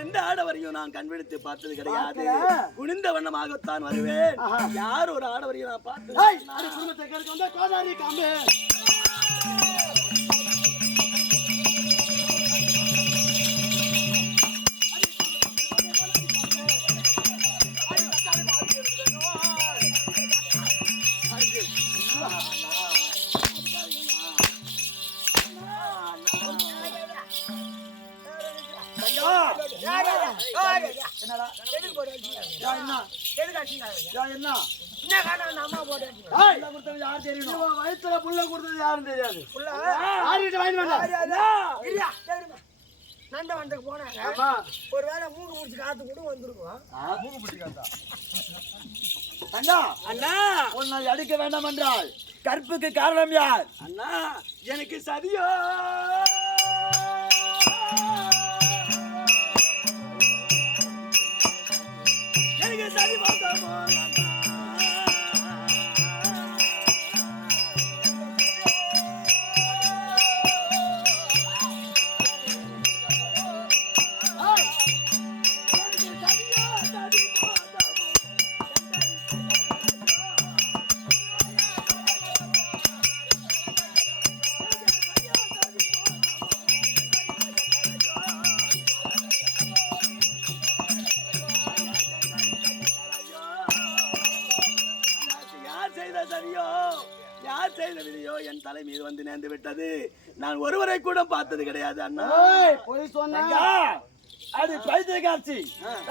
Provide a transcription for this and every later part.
எந்த ஆடவரையும் நான் கண்விழித்து பார்த்தது கிடையாது. குனிந்த வண்ணமாகத்தான் வருவேன். யார் ஒரு ஆடவரையும் நான் அடி குடும்பத்தை கேட்க வந்தா கோதாரி காம்பு. என்னடா? யா, என்ன? யா, என்ன? ஏய், புள்ள கொடுத்தவன் யார் தெரியணும்? இவன் வயித்துல புள்ள கொடுத்தது யாருன்னு தெரியாது. யார்கிட்ட வாங்கிட்டு வந்த? நண்ட வண்டக்கு போனாங்க ஆமா. ஒருவேளை மூக்கு முடிச்சு காத்து கூட வந்துருக்கும். அண்ணா, அண்ணா! உன்னை அடிக்க வேண்டாம் என்றால் கற்புக்கு காரணம் யார்? அண்ணா! எனக்கு சதியோ? மீது வந்து நேர்ந்து விட்டது. நான் ஒருவரை கூட பார்த்தது கிடையாது அண்ணா. பொய் அது பைத்தியக்காட்சி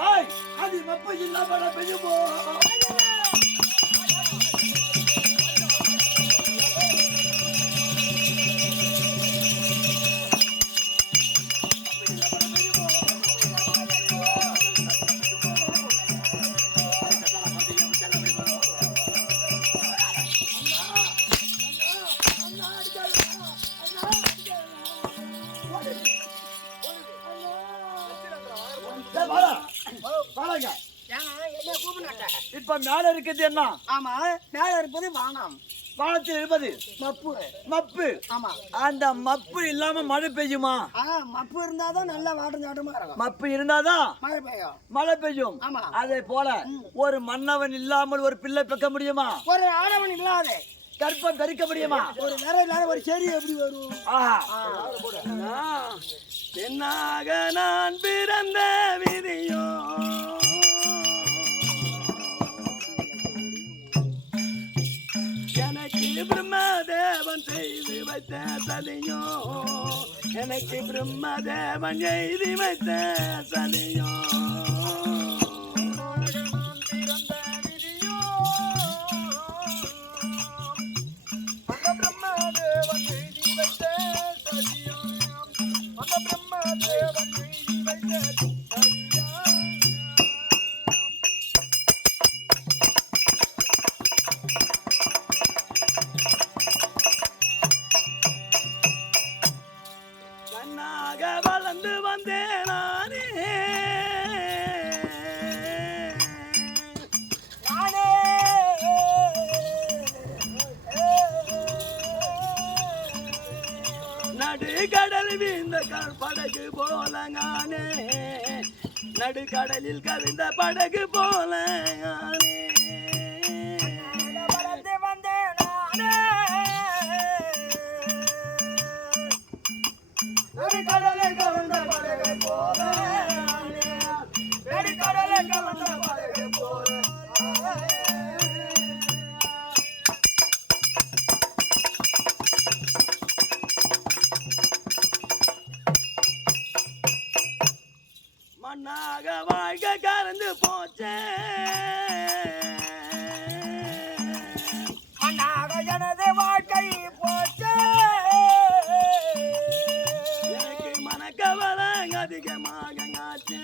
ஏய், அது மப்பு இல்லாம பெய்யுமோ மேல இருக்குது என்ன? ஆமா மேல இருப்பது வானம். வானத்தில் இருப்பது மப்பு. மப்பு. ஆமா. அந்த மப்பு இல்லாம மழை பெய்யுமா? மப்பு இருந்தாதான் நல்ல வாட்டம் சாட்டமா இருக்கும். மப்பு இருந்தாதான் மழை பெய்யும். மழை பெய்யும். ஆமா. அதே போல ஒரு மன்னவன் இல்லாமல் ஒரு பிள்ளை பெக்க முடியுமா? ஒரு ஆடவன் இல்லாத. கற்பம் பெருக்க முடியுமா? ஒரு வேற இல்லாத ஒரு செடி எப்படி வரும்? ஆஹா. பெண்ணாக நான் பிறந்த விதியோ வைத்த சதியோ எனக்கு பிரம்மதேவன் எழுதி வைத்த சதியோ போலங்கானே. நடுக்கடலில் கவிழ்ந்த படகு போலங்கானே. வந்தேன் நானே. கடலை கவர்ந்த போச்சே மண்ணாக எனது வாழ்க்கை போச்சு. எனக்கு மனக்கவலம் அதிகமாக ஆச்சே.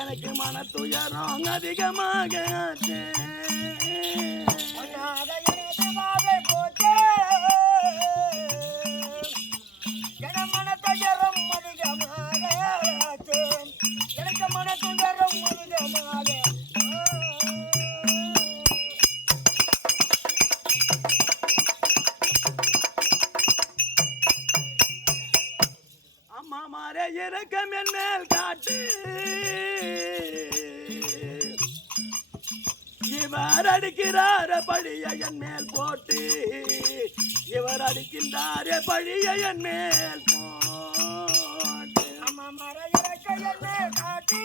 எனக்கு மன துயரம் அதிகமாக ஆச்சே. மண்ணாக எனது வாழ்க்கை இவர் அடிக்கிறார பழிய என் மேல் போட்டு. இவர் அடிக்கின்றாரே பழிய என் மேல் போட்டு. அம்மா மர இறக்கையன்னு காட்டு.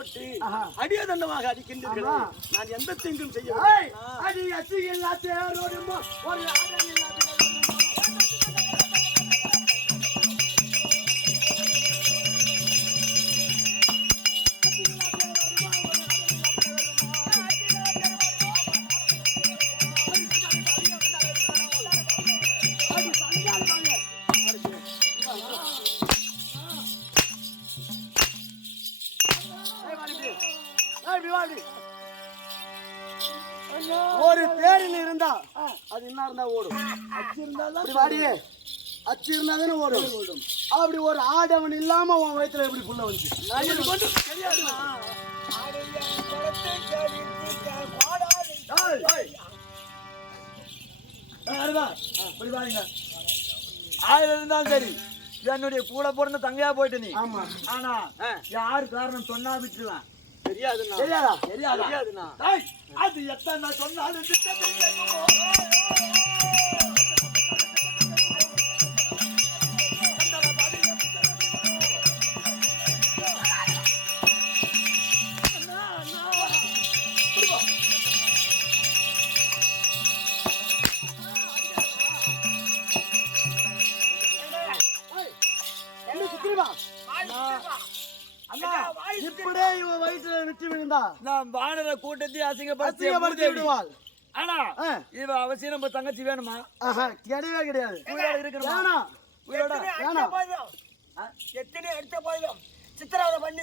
போட்டு ஆஹா. அடியதண்டமாக அடிக்கின்றீர்கள். நான் எந்த தீங்கும் செய்யவில்லை அது அச்சு இல்லாத ஒரு ஒரு தேரில் இருந்தா அது என்ன இருந்தா ஓடும்? அச்சு இருந்தா தான் வாடி அச்சு இருந்தா தானே ஓடும். அப்படி ஒரு ஆடவன் இல்லாம உன் வயித்துல எப்படி புள்ள வந்துச்சு. ஆயிரம் இருந்தாலும் சரி. என்னுடைய கூட பிறந்த தங்கையா போயிட்டு நீ. ஆமா. ஆனா யாரு காரணம் சொன்னா விட்டுருவேன். தெரியாதுண்ணா. தெரியாதா? தெரியாதா தெரியாதுண்ணா அது எத்தனை சொன்னாலும் நான் வானர கூட்டத்தை அசிங்கப்படுத்தி அசிங்கப்படுத்தி விடுவாள். ஆனா. இவ அவசியம் நம்ம தங்கச்சி வேணுமா? கிடையவே கிடையாது. உயிரோட? எத்தனை அடிச்ச சித்திரவதை பண்ணி.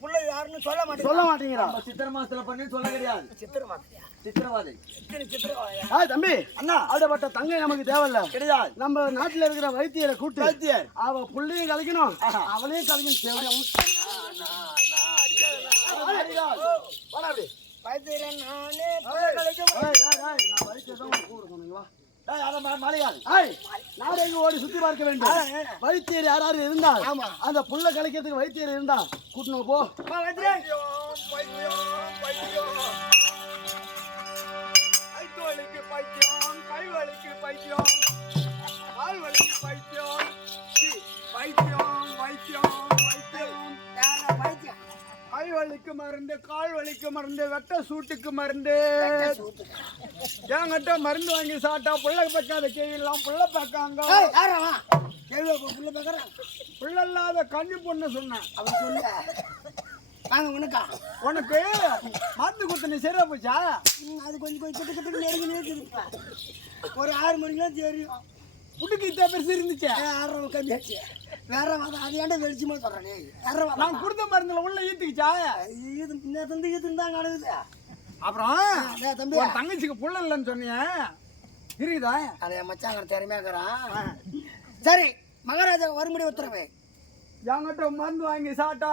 புள்ள யாருன்னு சொல்ல மாட்டேங்க சொல்ல மாட்டீங்களா நம்ம சித்திர மாசத்துல பண்ணி சொல்ல கிடையாது. சித்திரவாதையா சித்திரவாதை. எத்தனை சித்திரவாதையா ஆ தம்பி. அண்ணா. அப்படிப்பட்ட தங்கை நமக்கு தேவையில்ல. கிடையாது. நம்ம நாட்டுல இருக்கிற வைத்தியரை கூட்டு வைத்தியர். அவ புள்ளையும் கலைக்கணும். அவளையும் கலைக்கணும். வாடா அப்படி. வைத்தியரன் நானே புள்ள கலைக்க ஏய், ஏய், ஏய், நான் வைத்தியர் தான் உனக்கு கூப்பிட சொன்னீங்க, வா. டேய், அத மா- மாளிகால் ஏய், நாடு எங்க ஓடி சுத்தி பார்க்க வேண்டும். வைத்தியர் யாராவது இருந்தால் அந்த புள்ள கலைக்கிறதுக்கு வைத்தியர் இருந்தா கூட்டணும் போ. பைத்தியம் பைத்தியம் கால்வலிக்கு பைத்தியம் சி, பைத்தியம் வைத்தியம் வைத்தியம் வைத்தியம் கை வலிக்கு மருந்து கால் வலிக்கு மருந்து வெட்ட சூட்டுக்கு மருந்து. என்கிட்ட மருந்து வாங்கி சாப்பிட்டா புள்ள பக்காத கேலாம் புள்ள கேள்வி புள்ள இல்லாத கன்னி பொண்ணு சொன்னேன் அவன் சொல்லு. வாங்க உனக்கா. உனக்கு மருந்து குத்து நீ சரியா போச்சா? அது கொஞ்சம் கொஞ்சம் நெருங்கி நெருங்குது ஒரு ஆறு மணிக்கெல்லாம் தெரியும். புட்டுக்கு இத்த பெருசு இருந்துச்சு ஆறரை கம்மியாச்சு வேற வாதம். அது ஏன்டா வெளிச்சமா சொல்றேன்? வேற நான் கொடுத்த மருந்துல உள்ள ஈத்துக்குச்சா? இது நேற்று இது தான் கிடக்குது அப்புறம் தம்பி. தங்கச்சிக்கு புள்ள இல்லைன்னு சொன்னிய. இருக்குதா அதை என் மச்சாங்க திறமையாக்குறான் சரி மகாராஜா வரும்படி உத்தரவு என்கிட்ட மருந்து வாங்கி சாப்பிட்டா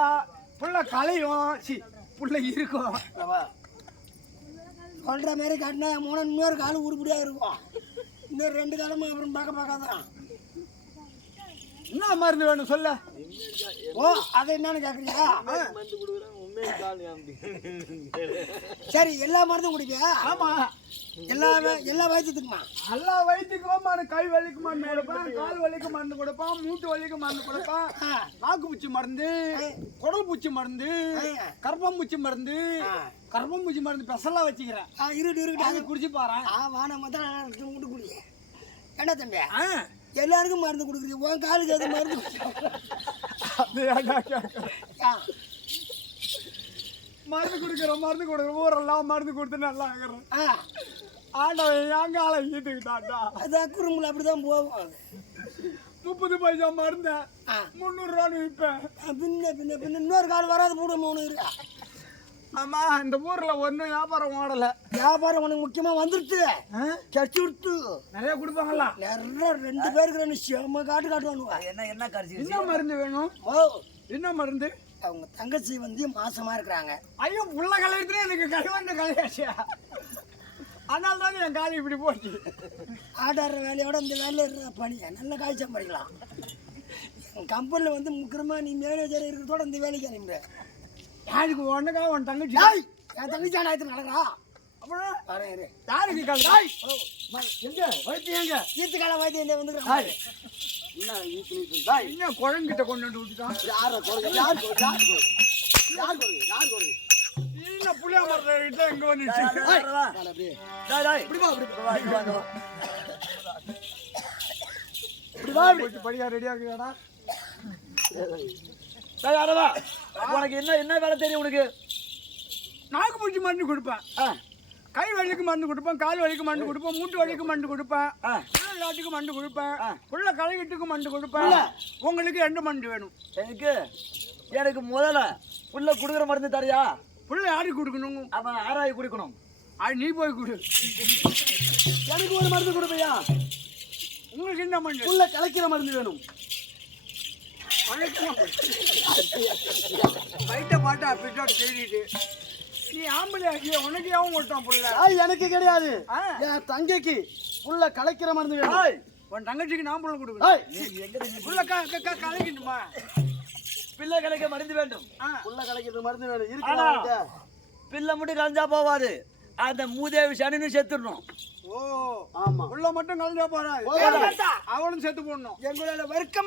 புள்ள களையும். சி புள்ள இருக்கும். சொல்ற மாதிரி காட்டினா மூணு இன்னொரு கால் உருப்படியா இருக்கும். இன்னொரு ரெண்டு காலமும் அப்புறம் பார்க்க பார்க்காதான் என்ன மருந்து வேணும் சொல்ல? ஓ அதை என்னன்னு கேக்குறியா சரி எல்லா மருந்தும் குடிப்பியா ஆமா. எல்லா எல்லா வயசுக்குமா எல்லா மருந்து கை வலிக்கு மருந்து கொடுப்பான் கால் வலிக்கு மருந்து கொடுப்பான் மூட்டு வலிக்கு மருந்து கொடுப்பான். நாக்கு பூச்சி மருந்து குடல் பூச்சி மருந்து கர்ப்பம் பூச்சி மருந்து கர்ப்பம் பூச்சி மருந்து பெசலா வச்சுக்கிறேன். ஆ இருட்டு இருட்டு. அது குடிச்சு பாரு ஆ வான மொத்தம் விட்டு குடி என்ன தம்பி? எல்லாருக்கும் மருந்து கொடுக்குறீங்க உன் காலுக்கு எது மருந்து ஆ, மருந்து குடுக்குற மருந்து கொடுக்குற ஊரெல்லாம் மருந்து கொடுத்து நல்லா இருக்கிறேன். ஆ. ஆண்டவன் என் காலை ஈட்டுக்கிட்டாண்டா அதான் குறும்புல அப்படிதான் போகும் முப்பது பைசா மருந்த முந்நூறுரூவான்னு விற்பேன். பின்ன பின்ன பின்ன இன்னொரு கால் வராது போட மூணு இருக்கா ஆமா இந்த ஊர்ல ஒண்ணும் வியாபாரம் ஓடல. வியாபாரம் உனக்கு முக்கியமா வந்துருச்சு. கட்சி கொடுத்து. நிறைய கொடுப்பாங்களா? நிறைய ரெண்டு பேருக்கு ரெண்டு செம்ம காட்டு காட்டுவானுவா. என்ன என்ன கரிசி என்ன மருந்து வேணும்? ஓ. என்ன மருந்து? அவங்க தங்கச்சி வந்து மாசமா இருக்கிறாங்க. ஐயோ புள்ள கலையத்துல எனக்கு கழிவண்ட கலையாச்சியா அதனால தான் என் காலி இப்படி போச்சு. ஆடாடுற வேலையோட இந்த வேலையில இருக்கிற பணி. நல்ல காய்ச்சா படிக்கலாம் கம்பெனியில் வந்து முக்கியமா நீ மேனேஜர் இருக்கிறதோட இந்த வேலைக்கு அனுப்புற. யாருக்கு ஒண்ணுக்கா உன் தங்கச்சி? டேய், என் தங்கச்சி ஆடாயத்தில் நடக்கிறா? அப்புறம். யாருக்கு கலை எங்க? வைத்தியம் எங்க? ஈத்துக்கால வைத்தியம் வந்துருக்காங்க என்ன குழங்கிட்ட கொண்டு வந்து விட்டுட்டான் யாரை கொடுங்க? யார்? யார் கொடுங்க? யார் கொடுங்க? யார் கொடுங்க? என்ன புளியா மரத்தை இங்க வந்துச்சு வாடா அப்படியே. டேய் டேய் இப்படி வா, வா. படியா ரெடியா அரவா உனக்கு என்ன என்ன வேலை தெரியும் உனக்கு நாக்கு பூச்சி மருந்து கொடுப்பேன் கை வலிக்கு மருந்து கொடுப்பேன் கால் வலிக்கு மருந்து கொடுப்பேன் மூட்டு வலிக்கு மருந்து கொடுப்பேன். புள்ள லாட்டுக்கு மருந்து கொடுப்பேன். ஆ. புள்ள களைகட்டுக்கு மருந்து கொடுப்பேன். உங்களுக்கு ரெண்டு மருந்து வேணும். எனக்கு எனக்கு முதல்ல புள்ள குடுக்குற மருந்து தரியா? புள்ள யாருக்கு கொடுக்கணும். அவன் ஆராய் குடிக்கணும். அது நீ போய் கொடு. எனக்கு ஒரு மருந்து கொடுப்பையா? உங்களுக்கு என்ன மருந்து? உள்ள கலக்கிற மருந்து வேணும். பைட்ட பாட்டா பிட்டாட்டு தேடிட்டு. நீ ஆம்பளை ஆகிய உனக்கு ஏன் ஓட்டான் புள்ள. எனக்கு கிடையாது. என் தங்கைக்கு உள்ள கலக்கிற மருந்து வேணும். உன் தங்கச்சிக்கு நான் புள்ள கொடுக்கணும். புள்ள க க- க கலக்கிட்டுமா பிள்ளை கிடைக்க மருந்து வேண்டும். ஆ. உள்ள கலக்கிறது மருந்து வேணும். இருக்கு பிள்ளை மட்டும் கலைஞ்சா போவாது. அந்த மூதேவி சனின்னு செத்துடணும். ஓ. ஆமா. புள்ள மட்டும் கலந்தா போறாது. அவனும் செத்து போடணும். எங்களோட வர்க்கமா